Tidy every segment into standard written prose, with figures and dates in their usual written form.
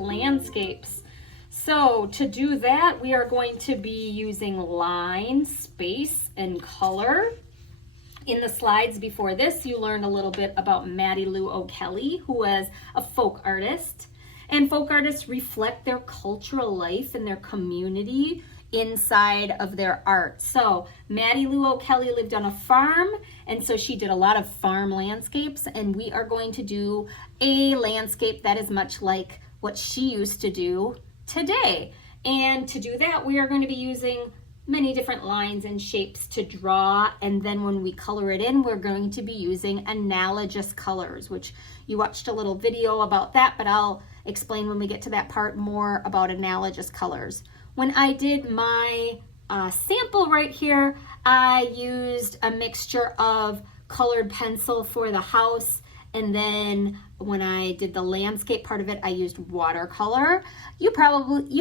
landscapes. So to do that, we are going to be using line, space, and color. In the slides before this, you learned a little bit about Maddie Lou O'Kelly, who was a folk artist. And folk artists reflect their cultural life and their community inside of their art. So Maddie Lou O'Kelly lived on a farm, and so she did a lot of farm landscapes, and we are going to do a landscape that is much like what she used to do today. And to do that, we are going to be using many different lines and shapes to draw, and then when we color it in, we're going to be using analogous colors, which you watched a little video about that, but I'll explain when we get to that part more about analogous colors. When I did my sample right here, I used a mixture of colored pencil for the house, and then when I did the landscape part of it, I used watercolor. You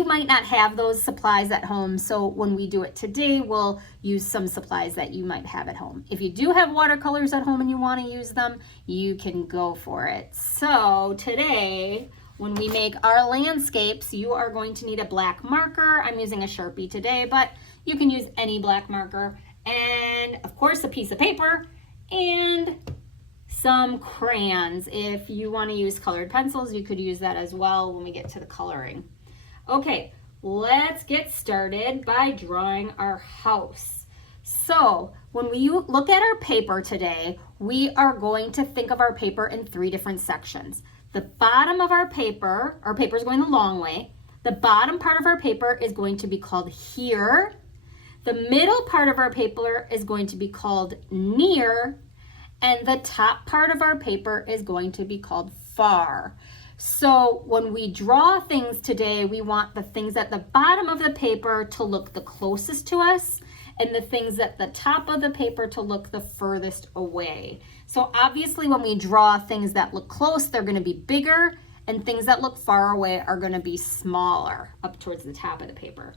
might not have those supplies at home, so when we do it today, we'll use some supplies that you might have at home. If you do have watercolors at home and you want to use them, you can go for it. So today, when we make our landscapes, you are going to need a black marker. I'm using a Sharpie today, but you can use any black marker, and of course a piece of paper and some crayons. If you want to use colored pencils, you could use that as well when we get to the coloring. Okay, let's get started by drawing our house. So when we look at our paper today, we are going to think of our paper in 3 different sections. The bottom of our paper is going the long way. The bottom part of our paper is going to be called here. The middle part of our paper is going to be called near. And the top part of our paper is going to be called far. So when we draw things today, we want the things at the bottom of the paper to look the closest to us, and the things at the top of the paper to look the furthest away. So obviously when we draw things that look close, they're going to be bigger, and things that look far away are going to be smaller up towards the top of the paper.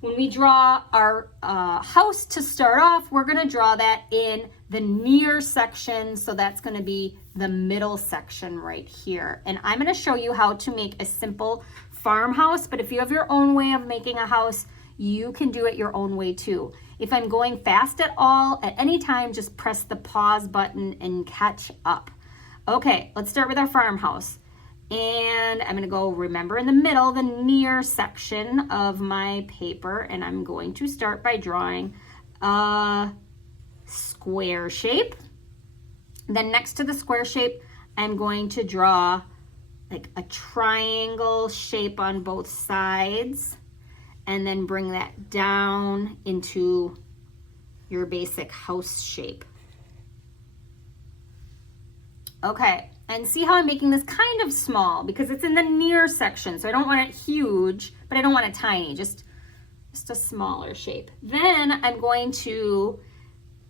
When we draw our house to start off, we're going to draw that in the near section, so that's going to be the middle section right here. And I'm going to show you how to make a simple farmhouse, but if you have your own way of making a house, you can do it your own way too. If I'm going fast at all, at any time, just press the pause button and catch up. Okay, let's start with our farmhouse. And I'm gonna go, remember, in the middle, the near section of my paper, and I'm going to start by drawing a square shape. Then next to the square shape, I'm going to draw like a triangle shape on both sides, and then bring that down into your basic house shape. Okay, and see how I'm making this kind of small because it's in the near section, so I don't want it huge, but I don't want it tiny, just a smaller shape. Then I'm going to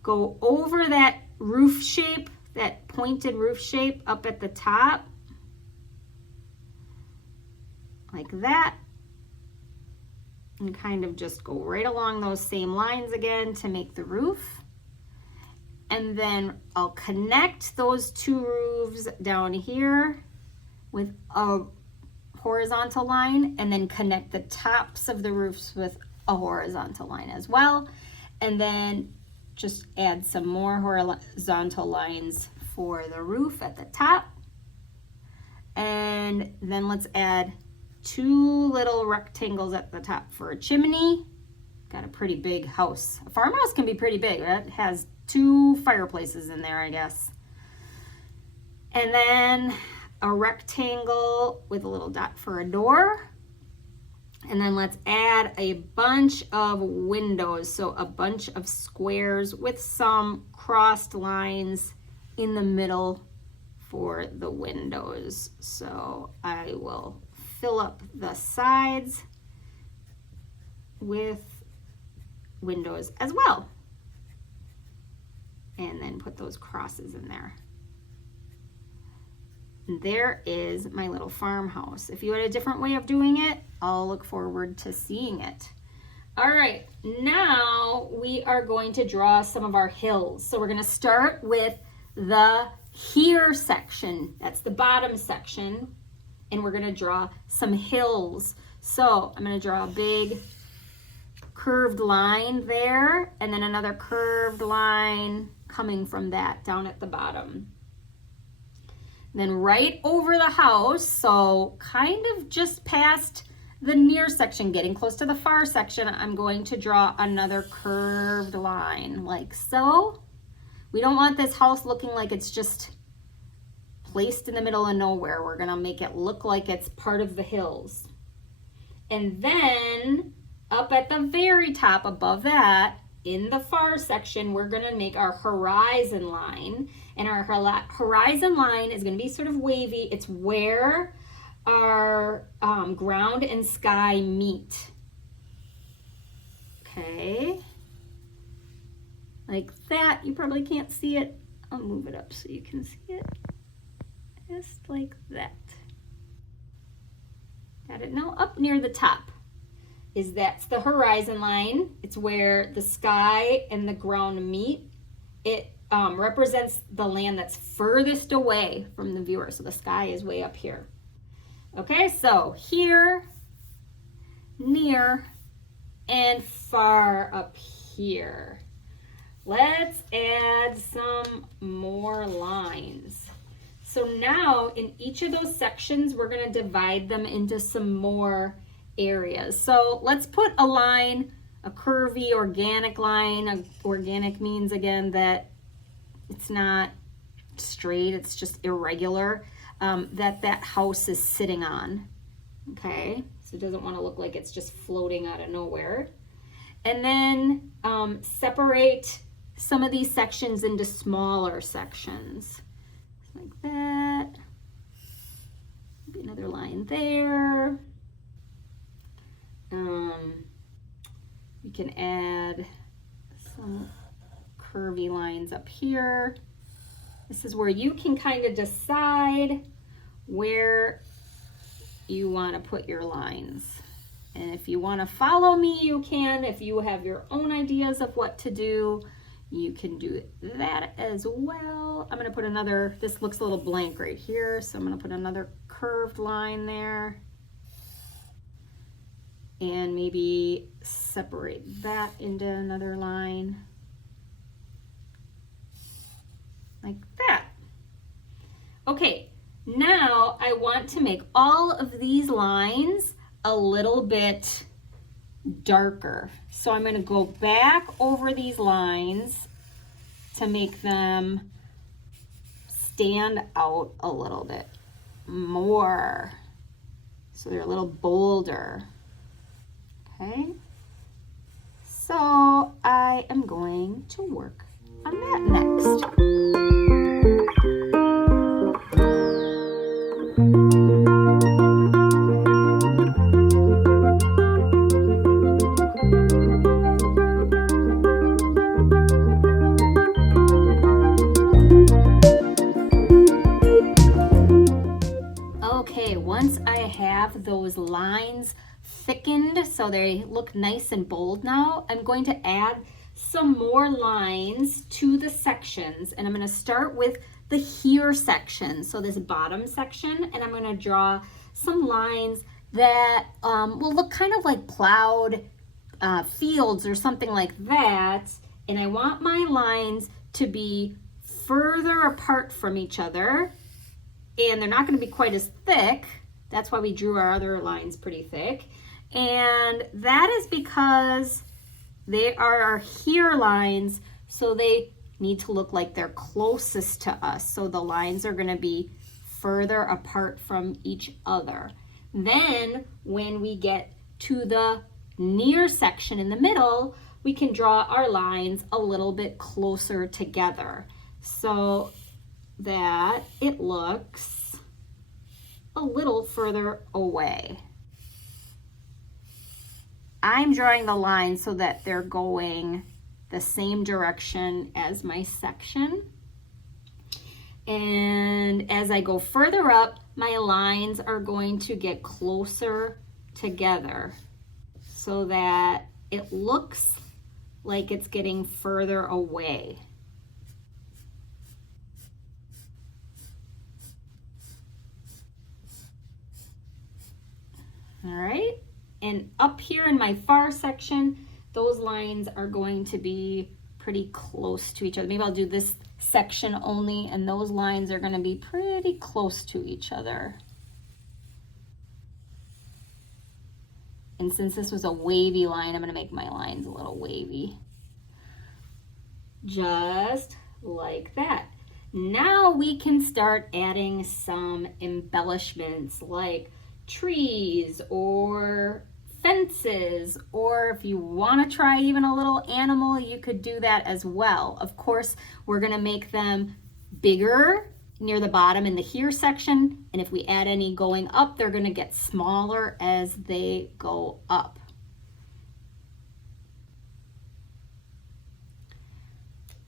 go over that roof shape, that pointed roof shape up at the top, like that, and kind of just go right along those same lines again to make the roof. And then I'll connect those 2 roofs down here with a horizontal line, and then connect the tops of the roofs with a horizontal line as well. And then just add some more horizontal lines for the roof at the top. And then let's add 2 little rectangles at the top for a chimney. Got a pretty big house. A farmhouse can be pretty big, right? It has 2 fireplaces in there, I guess. And then a rectangle with a little dot for a door. And then let's add a bunch of windows. So a bunch of squares with some crossed lines in the middle for the windows. So I will fill up the sides with windows as well. And then put those crosses in there. And there is my little farmhouse. If you had a different way of doing it, I'll look forward to seeing it. All right, now we are going to draw some of our hills. So we're going to start with the here section. That's the bottom section. and we're gonna draw some hills. So I'm gonna draw a big curved line there, and then another curved line coming from that down at the bottom. And then right over the house, so kind of just past the near section, getting close to the far section, I'm going to draw another curved line like so. We don't want this house looking like it's just placed in the middle of nowhere. We're gonna make it look like it's part of the hills. And then up at the very top above that, in the far section, we're gonna make our horizon line. And our horizon line is gonna be sort of wavy. It's where our ground and sky meet. Okay, like that. You probably can't see it. I'll move it up so you can see it. Just like that. Got it. Now up near the top that's the horizon line. It's where the sky and the ground meet. It represents the land that's furthest away from the viewer. So the sky is way up here. Okay, so here, near, and far up here. Let's add some more lines. So now in each of those sections, we're gonna divide them into some more areas. So let's put a line, a curvy organic line. Organic means, again, that it's not straight, it's just irregular, that house is sitting on. Okay, so it doesn't want to look like it's just floating out of nowhere. And then separate some of these sections into smaller sections like that. Maybe another line there. You can add some curvy lines up here. This is where you can kind of decide where you want to put your lines. And if you want to follow me, you can. If you have your own ideas of what to do, you can do that as well. I'm going to put another, this looks a little blank right here, so I'm going to put another curved line there. And maybe separate that into another line. Like that. Okay, now I want to make all of these lines a little bit darker. So I'm going to go back over these lines to make them stand out a little bit more. So they're a little bolder. Okay. So I am going to work on that next. Okay, once I have those lines thickened so they look nice and bold now, I'm going to add some more lines to the sections, and I'm going to start with the here section, so this bottom section, and I'm going to draw some lines that will look kind of like plowed fields or something like that. And I want my lines to be further apart from each other, and they're not going to be quite as thick. That's why we drew our other lines pretty thick. And that is because they are our here lines, so they need to look like they're closest to us. So the lines are going to be further apart from each other. Then when we get to the near section in the middle, we can draw our lines a little bit closer together so that it looks a little further away. I'm drawing the lines so that they're going the same direction as my section. And as I go further up, my lines are going to get closer together so that it looks like it's getting further away. All right, and up here in my far section, those lines are going to be pretty close to each other. Maybe I'll do this section only, and those lines are going to be pretty close to each other. And since this was a wavy line, I'm going to make my lines a little wavy. Just like that. Now we can start adding some embellishments like trees or fences, or if you want to try even a little animal, you could do that as well. Of course, we're going to make them bigger near the bottom in the here section, and if we add any going up, they're going to get smaller as they go up.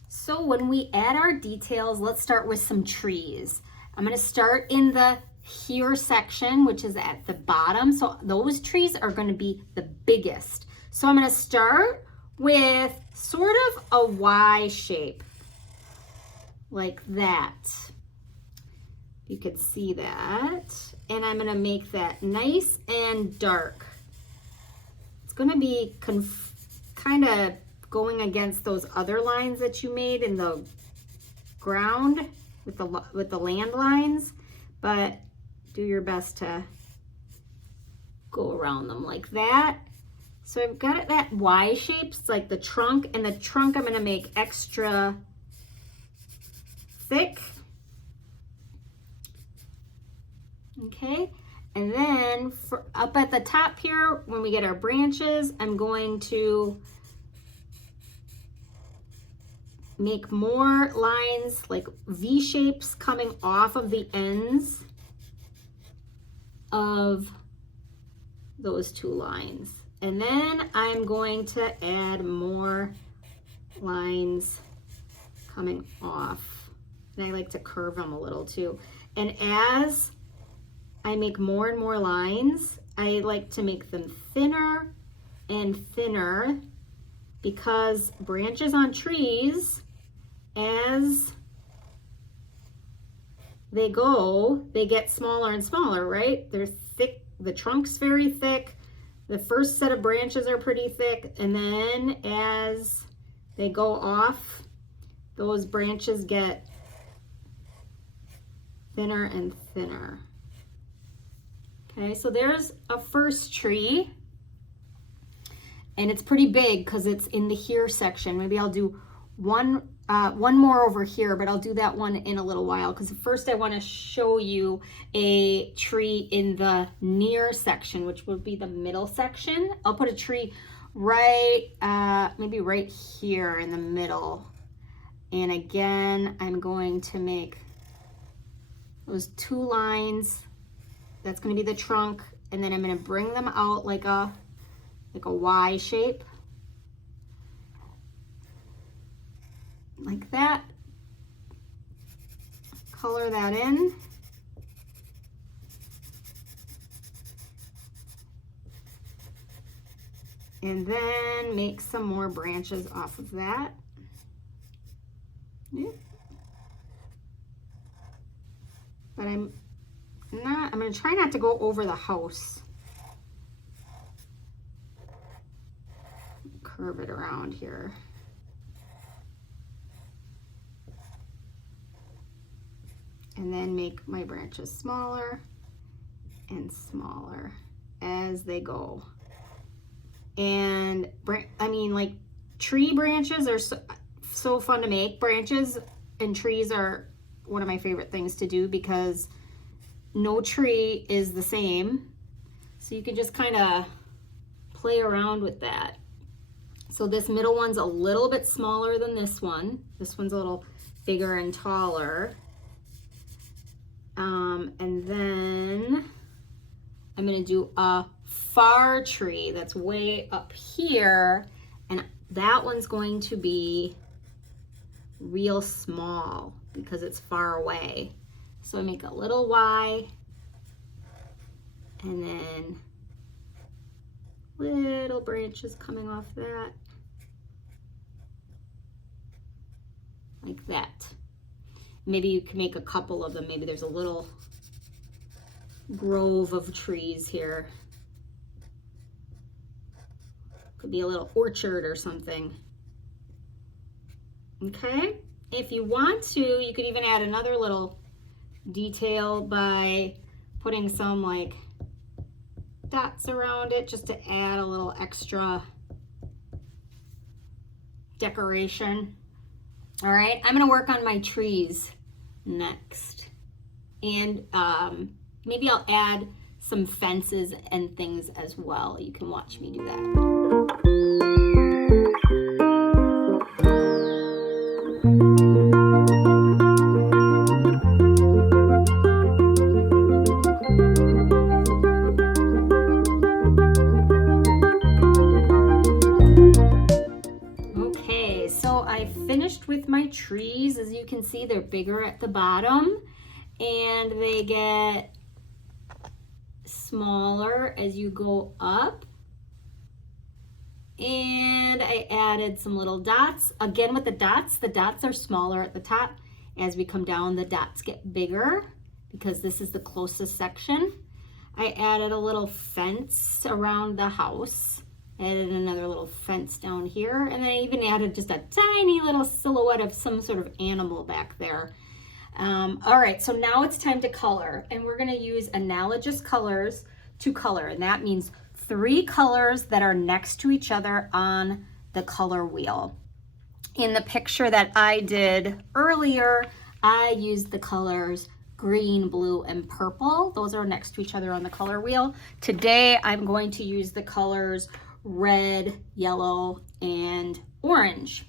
So when we add our details, let's start with some trees. I'm going to start in the here section, which is at the bottom. So those trees are going to be the biggest. So I'm going to start with sort of a Y shape, like that. You could see that. And I'm going to make that nice and dark. It's going to be kind of going against those other lines that you made in the ground with the land lines, but do your best to go around them like that. So I've got it that Y shape, it's like the trunk, and the trunk I'm going to make extra thick. Okay, and then for up at the top here, when we get our branches, I'm going to make more lines like V shapes coming off of the ends of those two lines. And then I'm going to add more lines coming off. And I like to curve them a little too. And as I make more and more lines, I like to make them thinner and thinner, because branches on trees, as they go, they get smaller and smaller, right? They're thick, the trunk's very thick, the first set of branches are pretty thick, and then as they go off, those branches get thinner and thinner. Okay, so there's a first tree, and it's pretty big because it's in the here section. Maybe I'll do one more over here, but I'll do that one in a little while, because first I want to show you a tree in the near section, which would be the middle section. I'll put a tree right, maybe right here in the middle. And again, I'm going to make those two lines. That's going to be the trunk, and then I'm going to bring them out like a Y shape. Like that. Color that in. And then make some more branches off of that. Yeah. But I'm going to try not to go over the house. Curve it around here. And then make my branches smaller and smaller as they go. And I mean, like, tree branches are so fun to make. Branches and trees are one of my favorite things to do, because no tree is the same. So you can just kind of play around with that. So this middle one's a little bit smaller than this one. This one's a little bigger and taller. And then I'm going to do a far tree that's way up here, and that one's going to be real small because it's far away. So I make a little Y, and then little branches coming off that, like that. Maybe you can make a couple of them. Maybe there's a little grove of trees here. Could be a little orchard or something. Okay, if you want to, you could even add another little detail by putting some like dots around it just to add a little extra decoration. All right, I'm gonna work on my trees next. And maybe I'll add some fences and things as well. You can watch me do that. Okay, so I finished with my trees. As you can see, they're bigger at the bottom and they get smaller as you go up. And I added some little dots. Again, with the dots are smaller at the top. As we come down, the dots get bigger because this is the closest section. I added a little fence around the house. Added another little fence down here, and I even added just a tiny little silhouette of some sort of animal back there. All right, so now it's time to color, and we're gonna use analogous colors to color, and that means 3 colors that are next to each other on the color wheel. In the picture that I did earlier, I used the colors green, blue, and purple. Those are next to each other on the color wheel. Today, I'm going to use the colors red, yellow, and orange.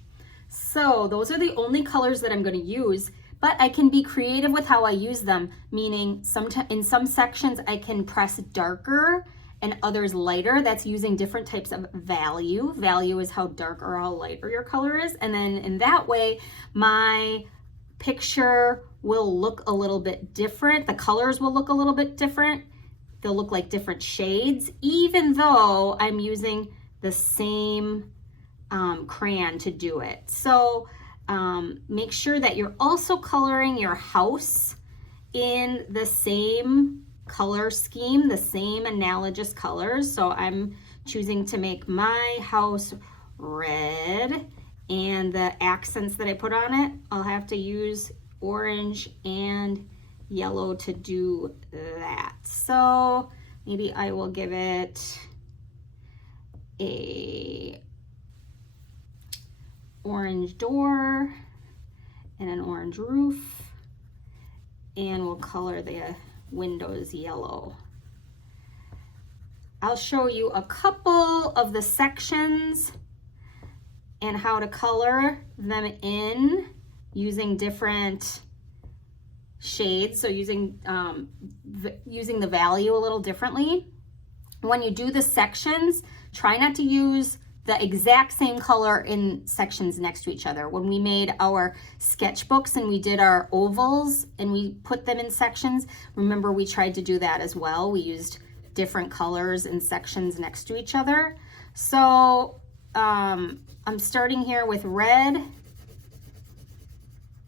So those are the only colors that I'm going to use, but I can be creative with how I use them, meaning in some sections I can press darker and others lighter. That's using different types of value. Value is how dark or how lighter your color is, and then in that way my picture will look a little bit different. The colors will look a little bit different. They'll look like different shades, even though I'm using the same crayon to do it. So make sure that you're also coloring your house in the same color scheme, the same analogous colors. So I'm choosing to make my house red, and the accents that I put on it, I'll have to use orange and yellow to do that. So maybe I will give it a orange door and an orange roof, and we'll color the windows yellow. I'll show you a couple of the sections and how to color them in using different shades, so using the value a little differently. When you do the sections, try not to use the exact same color in sections next to each other. When we made our sketchbooks and we did our ovals and we put them in sections, remember we tried to do that as well. We used different colors in sections next to each other. So I'm starting here with red,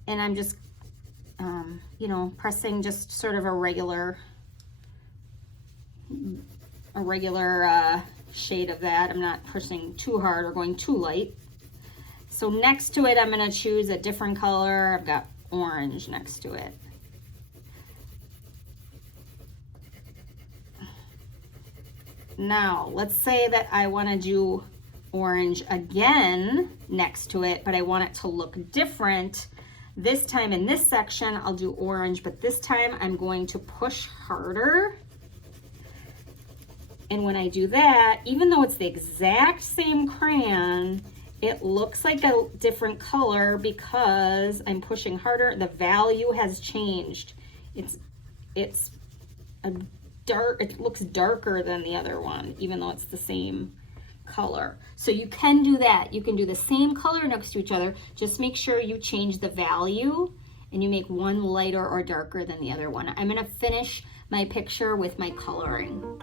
and I'm just pressing just sort of a regular shade of that. I'm not pushing too hard or going too light. So next to it, I'm going to choose a different color. I've got orange next to it. Now, let's say that I want to do orange again next to it, but I want it to look different. This time in this section, I'll do orange, but this time I'm going to push harder. And when I do that, even though it's the exact same crayon, it looks like a different color because I'm pushing harder. The value has changed. It looks darker than the other one, even though it's the same color. So you can do that. You can do the same color next to each other. Just make sure you change the value and you make one lighter or darker than the other one. I'm going to finish my picture with my coloring.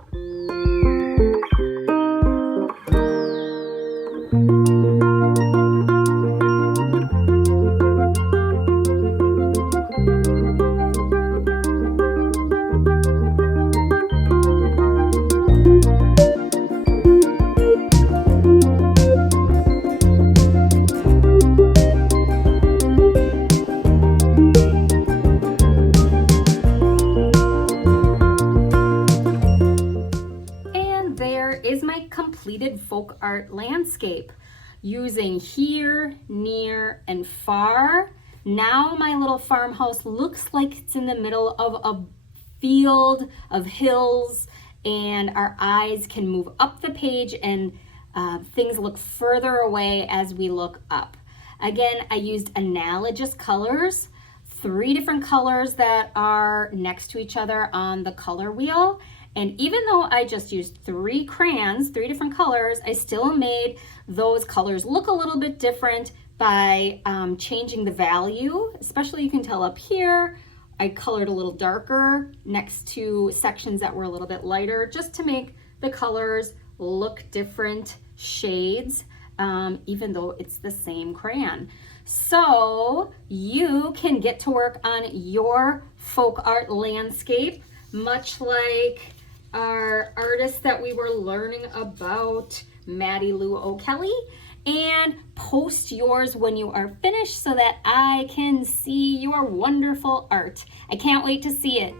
art landscape using here, near, and far. Now my little farmhouse looks like it's in the middle of a field of hills, and our eyes can move up the page and things look further away as we look up. Again, I used analogous colors, 3 different colors that are next to each other on the color wheel. And even though I just used 3 crayons, 3 different colors, I still made those colors look a little bit different by changing the value. Especially you can tell up here, I colored a little darker next to sections that were a little bit lighter, just to make the colors look different shades, even though it's the same crayon. So you can get to work on your folk art landscape, much like our artist that we were learning about, Maddie Lou O'Kelly, and post yours when you are finished so that I can see your wonderful art. I can't wait to see it.